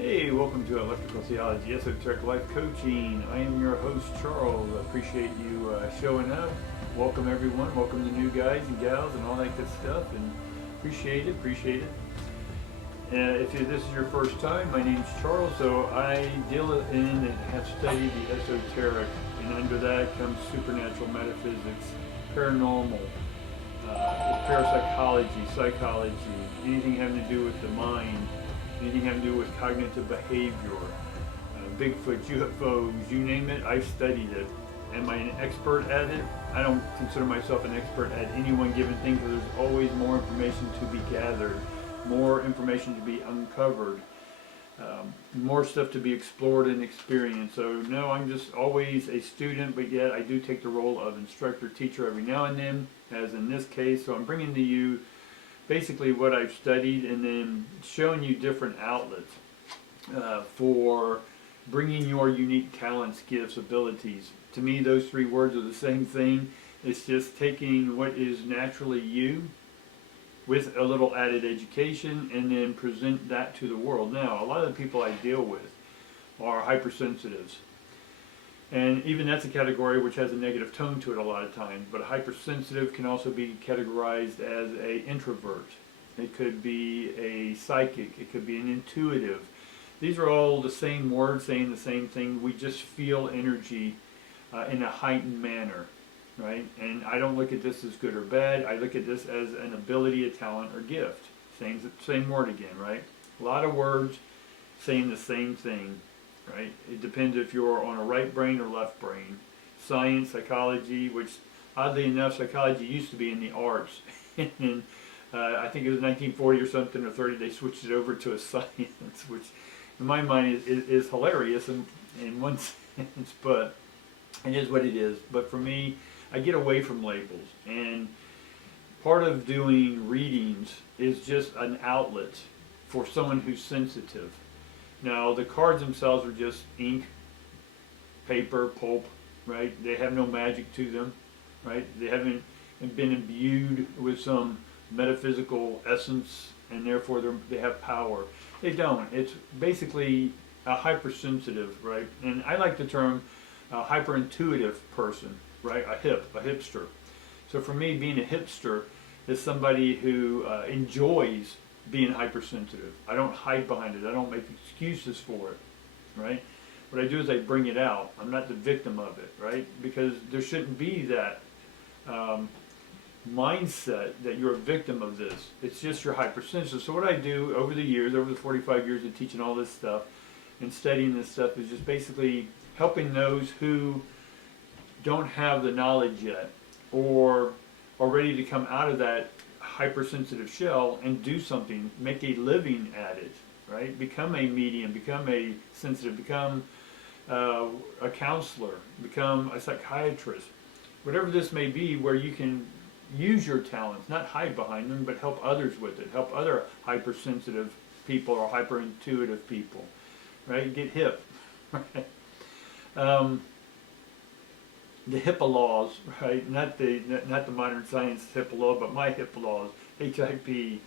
Hey, welcome to Electrical Theology, Esoteric Life Coaching. I am your host, Charles. I appreciate you showing up. Welcome everyone. Welcome the new guys and gals and all that good stuff. And appreciate it. This is your first time, my name's Charles. So I deal in and have studied the esoteric, and under that comes supernatural metaphysics, paranormal, parapsychology, psychology, anything having to do with the mind, anything having to do with cognitive behavior, Bigfoot, UFOs, you name it, I've studied it. Am I an expert at it? I don't consider myself an expert at any one given thing, because there's always more information to be gathered, more information to be uncovered, more stuff to be explored and experienced. So no, I'm just always a student, but yet I do take the role of instructor, teacher every now and then, as in this case. So I'm bringing to you basically what I've studied, and then showing you different outlets for bringing your unique talents, gifts, abilities. To me, those three words are the same thing. It's just taking what is naturally you with a little added education and then present that to the world. Now, a lot of the people I deal with are hypersensitives. And even that's a category which has a negative tone to it a lot of times. But hypersensitive can also be categorized as an introvert. It could be a psychic. It could be an intuitive. These are all the same word saying the same thing. We just feel energy in a heightened manner, right? And I don't look at this as good or bad. I look at this as an ability, a talent, or gift. Same word again, right? A lot of words saying the same thing. Right? It depends if you're on a right brain or left brain. Science, psychology, which oddly enough, psychology used to be in the arts. And I think it was 1940 or something, or 30, they switched it over to a science, which in my mind is hilarious in one sense, but it is what it is. But for me, I get away from labels. And part of doing readings is just an outlet for someone who's sensitive. Now, the cards themselves are just ink, paper, pulp, right? They have no magic to them, right? They haven't been imbued with some metaphysical essence, and therefore they have power. They don't. It's basically a hypersensitive, right? And I like the term hyperintuitive person, right? A hipster. So for me, being a hipster is somebody who enjoys being hypersensitive. I don't hide behind it. I don't make excuses for it, right? What I do is I bring it out. I'm not the victim of it, right? Because there shouldn't be that mindset that you're a victim of this. It's just you're hypersensitive. So what I do over the years, over the 45 years of teaching all this stuff and studying this stuff, is just basically helping those who don't have the knowledge yet or are ready to come out of that hypersensitive shell and do something, make a living at it, right? Become a medium, become a sensitive, become a counselor, become a psychiatrist, whatever this may be, where you can use your talents, not hide behind them, but help others with it, help other hypersensitive people or hyperintuitive people, right? Get hip, right? The HIPAA laws, right? Not the modern science HIPAA law, but my HIPAA laws, HIP,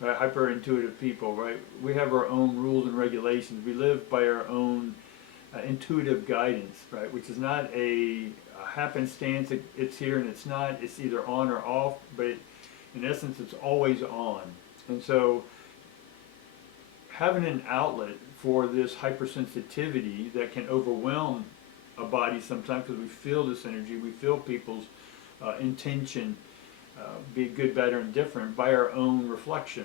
right? Hyperintuitive people, right? We have our own rules and regulations. We live by our own intuitive guidance, right? Which is not a happenstance. It's here and it's not. It's either on or off, but in essence, it's always on. And so, having an outlet for this hypersensitivity that can overwhelm a body sometimes, because we feel this energy, we feel people's intention, be it good, bad, or indifferent, by our own reflection.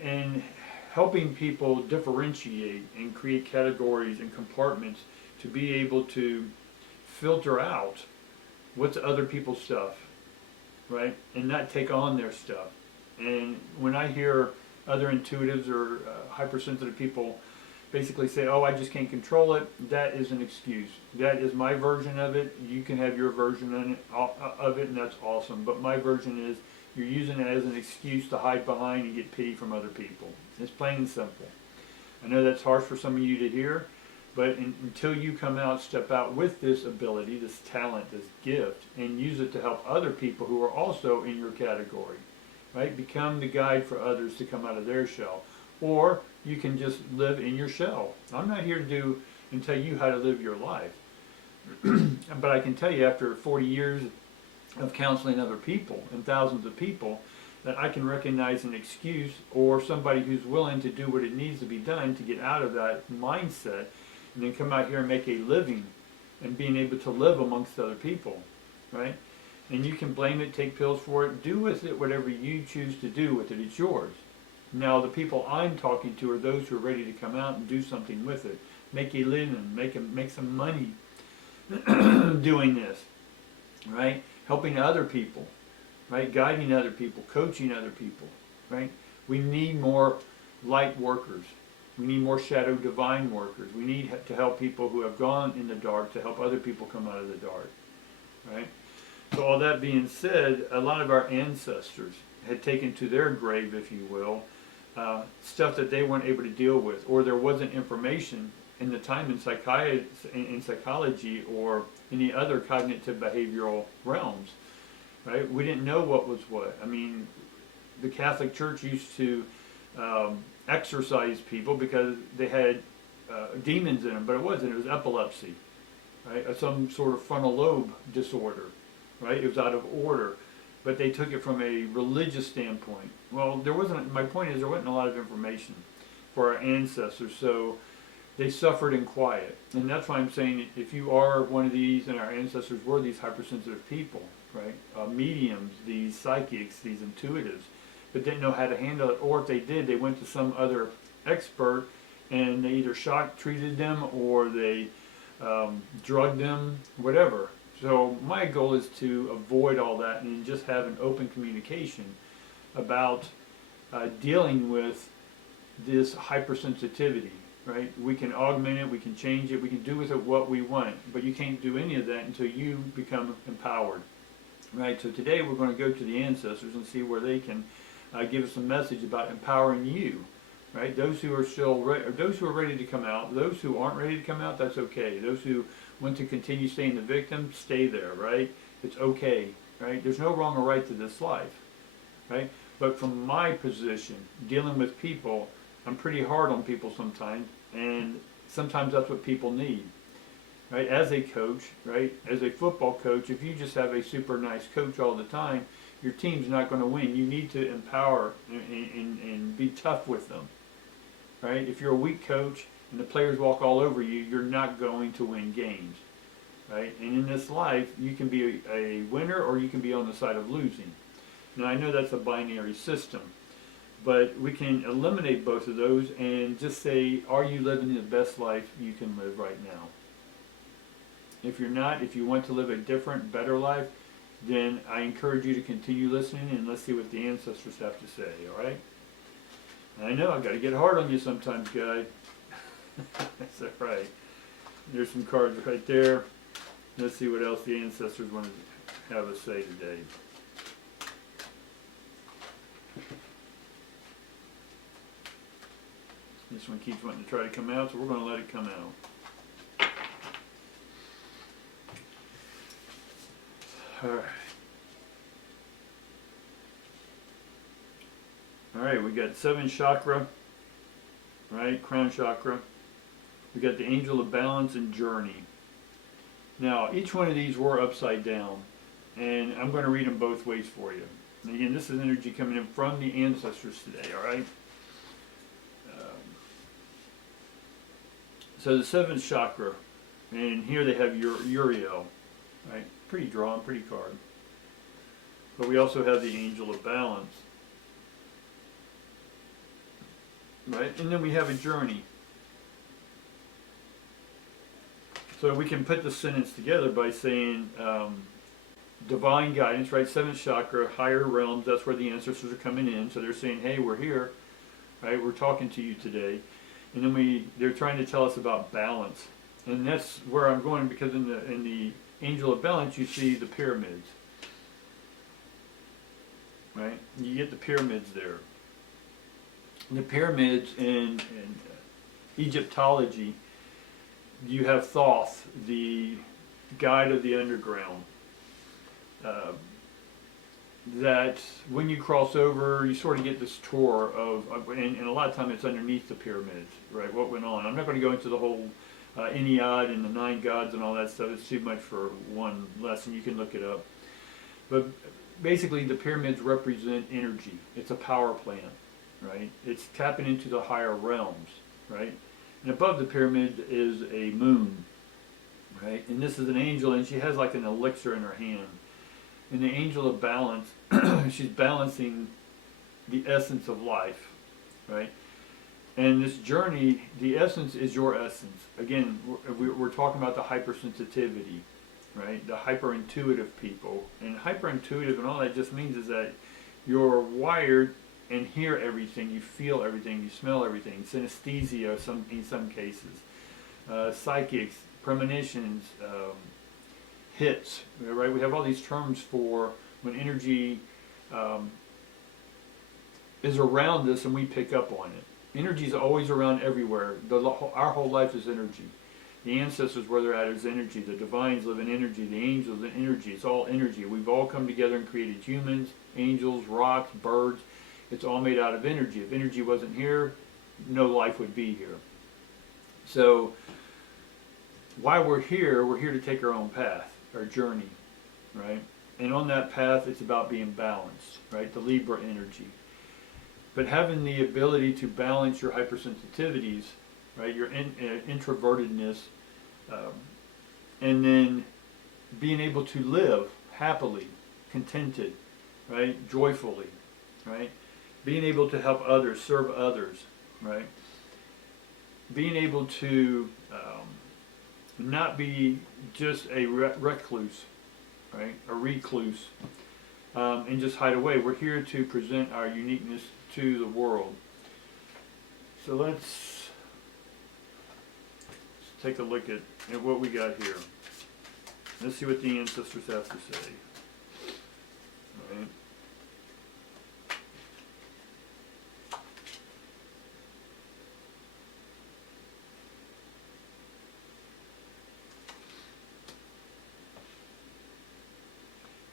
And helping people differentiate and create categories and compartments to be able to filter out what's other people's stuff, right? And not take on their stuff. And when I hear other intuitives or hypersensitive people basically say, oh, I just can't control it, that is an excuse. That is my version of it. You can have your version of it, and that's awesome. But my version is you're using it as an excuse to hide behind and get pity from other people. It's plain and simple. I know that's harsh for some of you to hear, but until you come out, step out with this ability, this talent, this gift, and use it to help other people who are also in your category, right? Become the guide for others to come out of their shell. Or you can just live in your shell. I'm not here to do and tell you how to live your life. But I can tell you, after 40 years of counseling other people and thousands of people, that I can recognize an excuse or somebody who's willing to do what it needs to be done to get out of that mindset and then come out here and make a living and being able to live amongst other people, right? And you can blame it, take pills for it, do with it whatever you choose to do with it. It's yours. Now the people I'm talking to are those who are ready to come out and do something with it, make a living, make some money doing this, right? Helping other people, right? Guiding other people, coaching other people, right? We need more light workers. We need more shadow divine workers. We need to help people who have gone in the dark to help other people come out of the dark, right? So all that being said, a lot of our ancestors had taken to their grave, if you will, stuff that they weren't able to deal with, or there wasn't information in the time in psychology or any other cognitive behavioral realms, right? We didn't know what was what. I mean, the Catholic Church used to exorcise people because they had demons in them, but it wasn't. It was epilepsy, right? Some sort of frontal lobe disorder, right? It was out of order, but they took it from a religious standpoint. Well, there wasn't. My point is, there wasn't a lot of information for our ancestors, so they suffered in quiet. And that's why I'm saying, if you are one of these, and our ancestors were these hypersensitive people, right? Mediums, these psychics, these intuitives, but didn't know how to handle it, or if they did, they went to some other expert and they either shock treated them or they drugged them, whatever. So my goal is to avoid all that and just have an open communication about dealing with this hypersensitivity, right? We can augment it, we can change it, we can do with it what we want, but you can't do any of that until you become empowered, right? So today we're going to go to the ancestors and see where they can give us a message about empowering you, right? Those who are still those who are ready to come out, those who aren't ready to come out, that's okay. Those who want to continue staying the victim, stay there, right? It's okay, right? There's no wrong or right to this life, right? But from my position, dealing with people, I'm pretty hard on people sometimes, and sometimes that's what people need, right? As a coach, right? As a football coach, if you just have a super nice coach all the time, your team's not going to win. You need to empower and be tough with them, right? If you're a weak coach and the players walk all over you, you're not going to win games, right? And in this life, you can be a winner or you can be on the side of losing. Now, I know that's a binary system, but we can eliminate both of those and just say, are you living the best life you can live right now? If you're not, if you want to live a different, better life, then I encourage you to continue listening and let's see what the ancestors have to say, all right? I know, I've got to get hard on you sometimes, guy. That's all right. There's some cards right there. Let's see what else the ancestors want to have us say today. This one keeps wanting to try to come out, so we're going to let it come out. All right, we got 7 chakra, right? Crown chakra. We got the angel of balance and journey. Now, each one of these were upside down, and I'm going to read them both ways for you. And again, this is energy coming in from the ancestors today, all right? So the 7th chakra, and here they have Uriel, right? Pretty drawn, pretty card. But we also have the angel of balance, right? And then we have a journey. So we can put the sentence together by saying divine guidance, right? 7th chakra, higher realms, that's where the ancestors are coming in. So they're saying, hey, we're here, right? We're talking to you today. And then they're trying to tell us about balance. And that's where I'm going, because in the angel of balance, you see the pyramids, right? You get the pyramids there. The pyramids in Egyptology, you have Thoth, the guide of the underground. that when you cross over, you sort of get this tour and a lot of time it's underneath the pyramids, right? What went on? I'm not going to go into the whole Ennead and the 9 gods and all that stuff. It's too much for one lesson. You can look it up. But basically, the pyramids represent energy. It's a power plant, right? It's tapping into the higher realms, right? And above the pyramid is a moon, right? And this is an angel, and she has like an elixir in her hand. And the angel of balance, she's balancing the essence of life, right? And this journey, the essence is your essence. Again, we're talking about the hypersensitivity, right? The hyperintuitive people. And hyperintuitive and all that just means is that you're wired and hear everything, you feel everything, you smell everything. Synesthesia in some cases. Psychics, premonitions, hits, right? We have all these terms for when energy is around us and we pick up on it. Energy is always around everywhere. Our whole life is energy. The ancestors, where they're at, is energy. The divines live in energy. The angels in energy. It's all energy. We've all come together and created humans, angels, rocks, birds. It's all made out of energy. If energy wasn't here, no life would be here. So while we're here to take our own path, our journey, right? And on that path, it's about being balanced, right? The Libra energy. But having the ability to balance your hypersensitivities, right? Your introvertedness, and then being able to live happily, contented, right? Joyfully, right? Being able to help others, serve others, right? Being able to not be just a recluse, right? A recluse, and just hide away. We're here to present our uniqueness to the world. So let's take a look at what we got here. Let's see what the ancestors have to say. All right.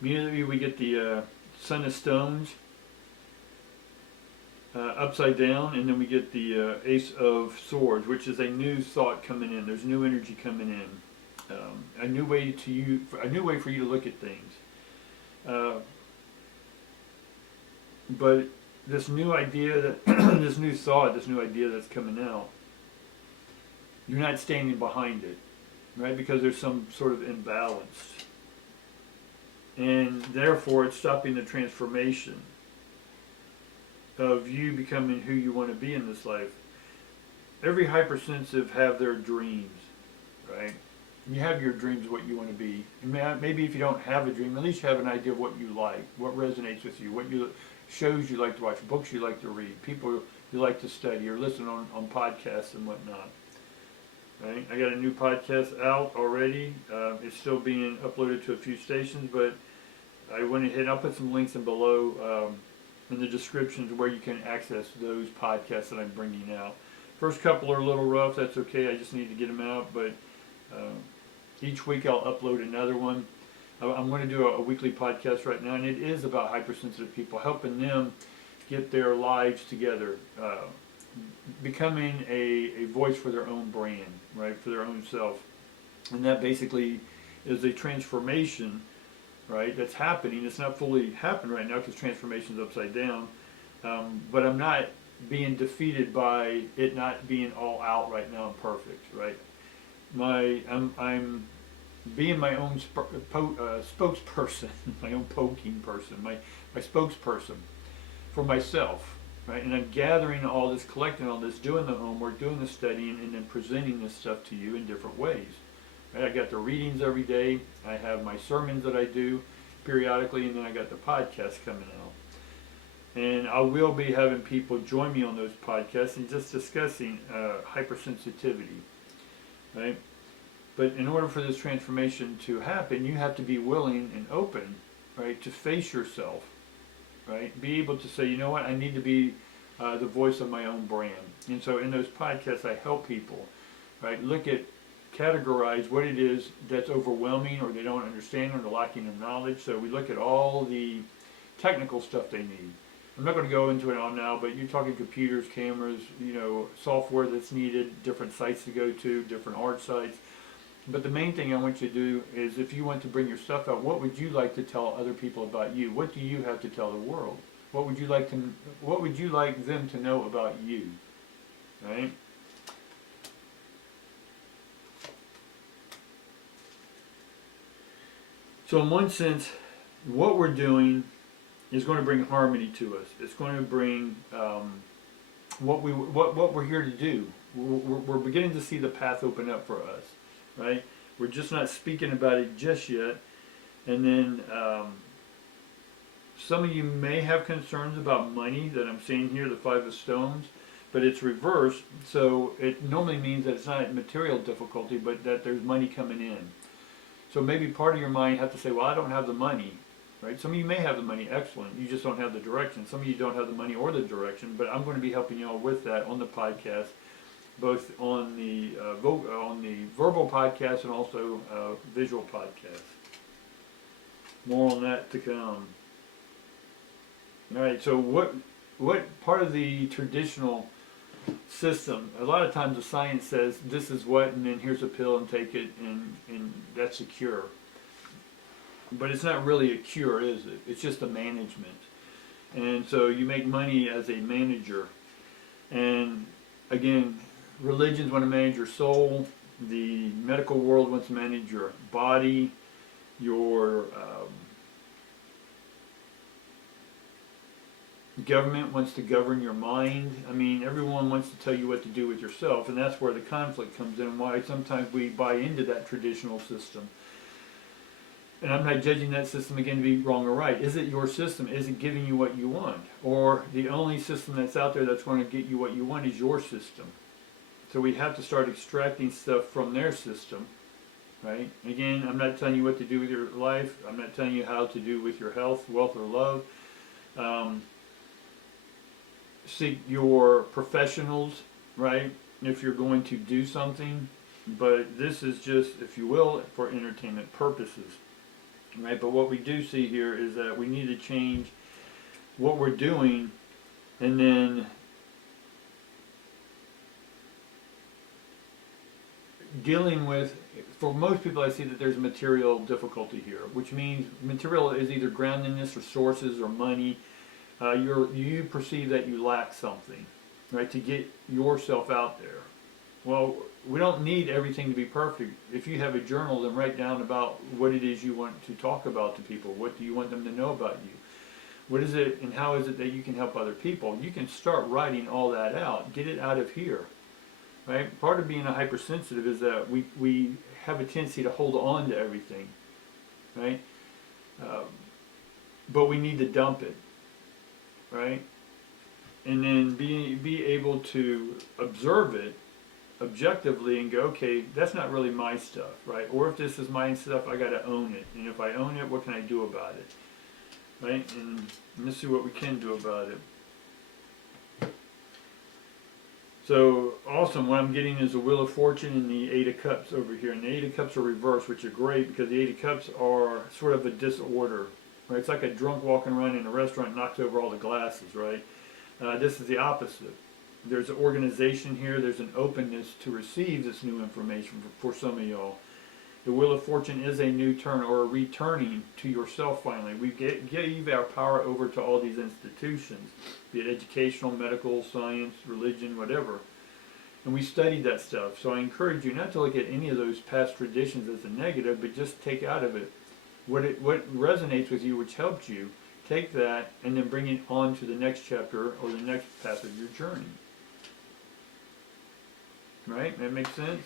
Immediately we get the Son of Stones upside down, and then we get the Ace of Swords, which is a new thought coming in. There's new energy coming in, a new way for you to look at things. But this new idea this new thought, this new idea that's coming out, you're not standing behind it, right? Because there's some sort of imbalance. And therefore, it's stopping the transformation of you becoming who you want to be in this life. Every hypersensitive have their dreams, right? You have your dreams, what you want to be. Maybe if you don't have a dream, at least you have an idea of what you like, what resonates with you, shows you like to watch, books you like to read, people you like to study or listen on podcasts and whatnot. Right? I got a new podcast out already. It's still being uploaded to a few stations, but I went ahead. I'll put some links in below in the descriptions where you can access those podcasts that I'm bringing out. First couple are a little rough. That's okay. I just need to get them out. But each week I'll upload another one. I'm going to do a weekly podcast right now, and it is about hypersensitive people, helping them get their lives together. Becoming a voice for their own brand, right, for their own self. And that basically is a transformation, right, that's happening. It's not fully happened right now because transformation is upside down. But I'm not being defeated by it not being all out right now and perfect, right? I'm being my own spokesperson, my own poking person, my spokesperson for myself. Right, and I'm gathering all this, collecting all this, doing the homework, doing the studying, and then presenting this stuff to you in different ways. Right, I got the readings every day. I have my sermons that I do periodically, and then I got the podcasts coming out. And I will be having people join me on those podcasts and just discussing hypersensitivity. Right, but in order for this transformation to happen, you have to be willing and open, right, to face yourself. Right? Be able to say, you know what, I need to be the voice of my own brand. And so in those podcasts, I help people, right, categorize what it is that's overwhelming or they don't understand or they're lacking in knowledge. So we look at all the technical stuff they need. I'm not going to go into it all now, but you're talking computers, cameras, software that's needed, different sites to go to, different art sites. But the main thing I want you to do is, if you want to bring your stuff out, what would you like to tell other people about you? What do you have to tell the world? What would you like them to know about you? Right? So in one sense, what we're doing is going to bring harmony to us. It's going to bring what we're here to do. We're beginning to see the path open up for us, right? We're just not speaking about it just yet. And then some of you may have concerns about money that I'm seeing here, the Five of Stones, but it's reversed. So it normally means that it's not material difficulty, but that there's money coming in. So maybe part of your mind have to say, well, I don't have the money. Right? Some of you may have the money, excellent. You just don't have the direction. Some of you don't have the money or the direction, but I'm going to be helping you all with that on the podcast, both on the verbal podcast and also visual podcast. More on that to come. All right. So what part of the traditional system? A lot of times the science says this is what, and then here's a pill and take it, and that's a cure. But it's not really a cure, is it? It's just a management. And so you make money as a manager. And again, religions want to manage your soul. The medical world wants to manage your body, your government wants to govern your mind. I mean, everyone wants to tell you what to do with yourself. And that's where the conflict comes in, and why sometimes we buy into that traditional system. And I'm not judging that system again to be wrong or right. Is it your system? Is it giving you what you want? Or the only system that's out there that's going to get you what you want is your system. So we have to start extracting stuff from their system, right? Again, I'm not telling you what to do with your life. I'm not telling you how to do with your health, wealth, or love. Seek your professionals, right? If you're going to do something. But this is just, if you will, for entertainment purposes. Right, but what we do see here is that we need to change what we're doing, and then dealing with, for most people I see that there's material difficulty here, which means material is either groundedness or sources or money. You perceive that you lack something, right, to get yourself out there. Well, we don't need everything to be perfect. If you have a journal, then write down about what it is you want to talk about to people. What do you want them to know about you? What is it and how is it that you can help other people? You can start writing all that out. Get it out of here. Right? Part of being a hypersensitive is that we have a tendency to hold on to everything. Right? But we need to dump it. Right? And then be able to observe it objectively and go, okay, that's not really my stuff, right? Or if this is my stuff, I got to own it. And if I own it, what can I do about it? Right? And let's see what we can do about it. So, awesome. What I'm getting is the Wheel of Fortune and the Eight of Cups over here. And the Eight of Cups are reversed, which are great because the Eight of Cups are sort of a disorder. Right? It's like a drunk walking around in a restaurant and knocks over all the glasses, right? This is the opposite. There's an organization here. There's an openness to receive this new information for some of y'all. The Wheel of Fortune is a new turn or a returning to yourself finally. We gave our power over to all these institutions, be it educational, medical, science, religion, whatever. And we studied that stuff. So I encourage you not to look at any of those past traditions as a negative, but just take out of it what resonates with you, which helped you. Take that and then bring it on to the next chapter or the next path of your journey. Right? That makes sense?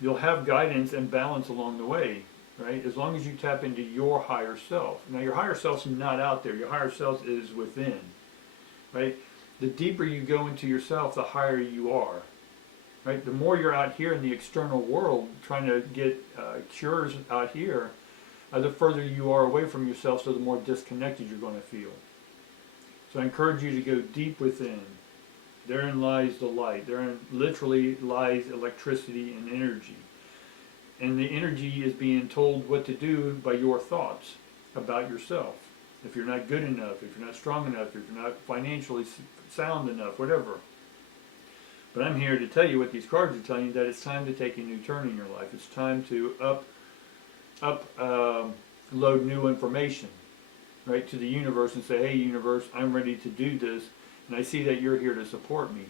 You'll have guidance and balance along the way, right? As long as you tap into your higher self. Now, your higher self's not out there. Your higher self is within, right? The deeper you go into yourself, the higher you are, right? The more you're out here in the external world trying to get cures out here, the further you are away from yourself, so the more disconnected you're going to feel. So I encourage you to go deep within. Therein lies the light. Therein literally lies electricity and energy. And the energy is being told what to do by your thoughts about yourself. if you're not good enough, if you're not strong enough, if you're not financially sound enough, whatever. But I'm here to tell you what these cards are telling you, that it's time to take a new turn in your life. It's time to load new information, right, to the universe and say, hey, universe, I'm ready to do this, and I see that you're here to support me.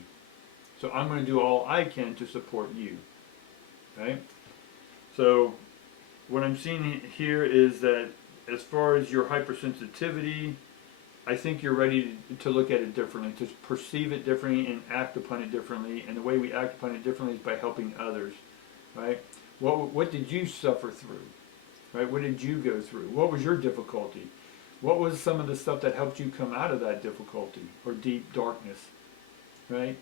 So I'm going to do all I can to support you, right? So what I'm seeing here is that as far as your hypersensitivity, I think you're ready to look at it differently, to perceive it differently and act upon it differently. And the way we act upon it differently is by helping others, right? What did you suffer through, right? What did you go through? What was your difficulty? What was some of the stuff that helped you come out of that difficulty or deep darkness, right?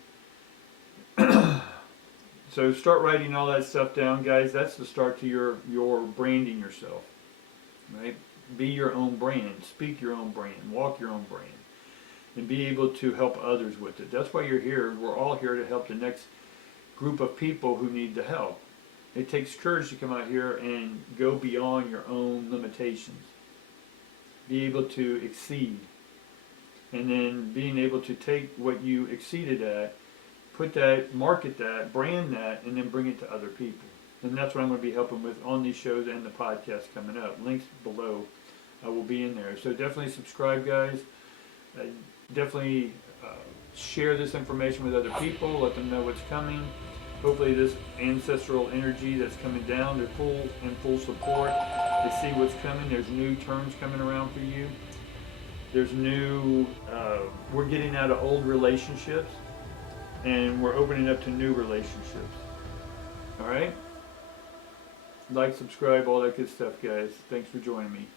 So start writing all that stuff down, guys. That's the start to your branding yourself, right? Be your own brand, speak your own brand, walk your own brand, and be able to help others with it. That's why you're here. We're all here to help the next group of people who need the help. It takes courage to come out here and go beyond your own limitations. Be able to exceed. And then being able to take what you exceeded at, put that, market that, brand that, and then bring it to other people. And that's what I'm going to be helping with on these shows and the podcast coming up. Links below will be in there. So definitely subscribe, guys. Definitely share this information with other people. Let them know what's coming. Hopefully this ancestral energy that's coming down, they're full support. They see what's coming. There's new turns coming around for you. There's new, we're getting out of old relationships, and we're opening up to new relationships. All right? Like, subscribe, all that good stuff, guys. Thanks for joining me.